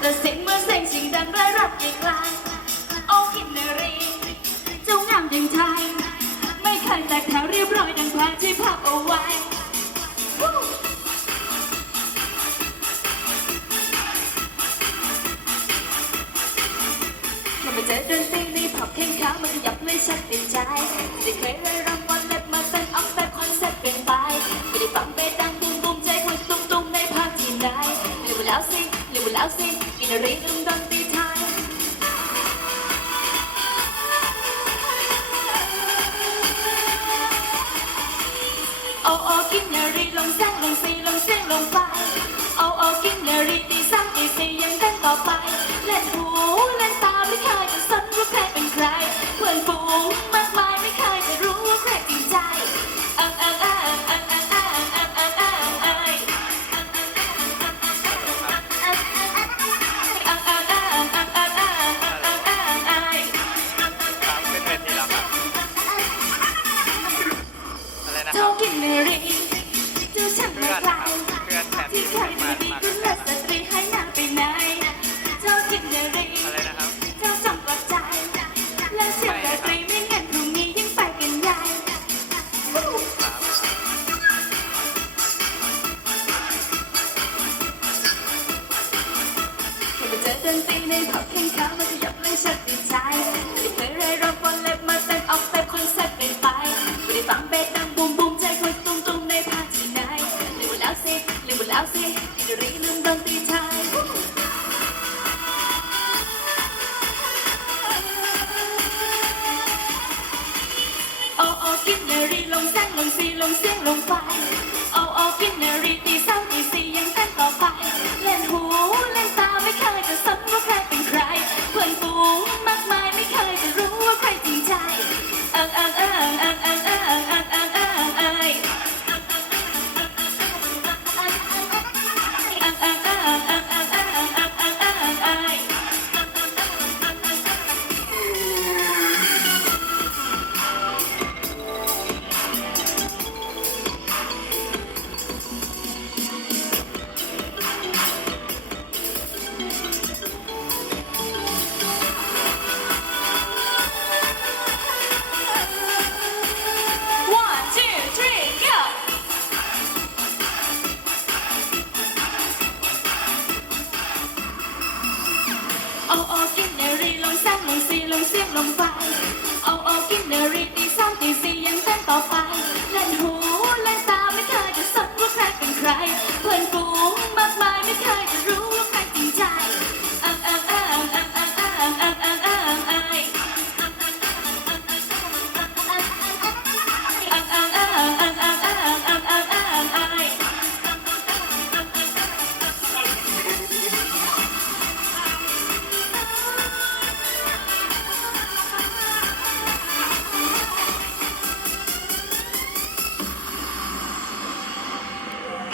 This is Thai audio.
และเสียงเมื่อเสียงชิงดังระรับไกลๆโอ้กินนรีเจ้างามดังไทย ไม่เคยแตกแถวเรียบร้อยดังแผนที่พับเอาไว้ แค่มาเจอเดินติ้งในผับแข้งขามันขยับไม่ชัดในใจไม่เคยได้รางวัลแบบมาเป็นออกแบบคอนเซ็ปต์เป็นไปไม่ได้ฟังเบสดังตุ้มตุ้มใจคนตุ้มตุ้มในภาพที่ไหนลืว่าแล้วสิลืว่าแล้วสิ จอ้โอ้กินนารีลงแซงลงสีลงเส้นลงไปโอ้โอ้กินนารีตีสางตีสี กินนารีดูฉันไม่ไกลที่เคยมีดีเพื่อสตรีให้นางไปไหนเจ้ากินารีอะไสั่เจ้าใจ และเสียงดตรีไม่งันพรุ่งนี้ยิ่งไปกันใหญ่ค่ไปเจอดนตรีในผับแข่งขามันจะยับเลยฉันติดใจ แล้วสิจะรีลืมดนตรีไทยโอ้โอ้กินเนรีลงแสงลงสีลงเสียงลงไฟ สีลงเสียงลงไฟโอาเอากินเนอริก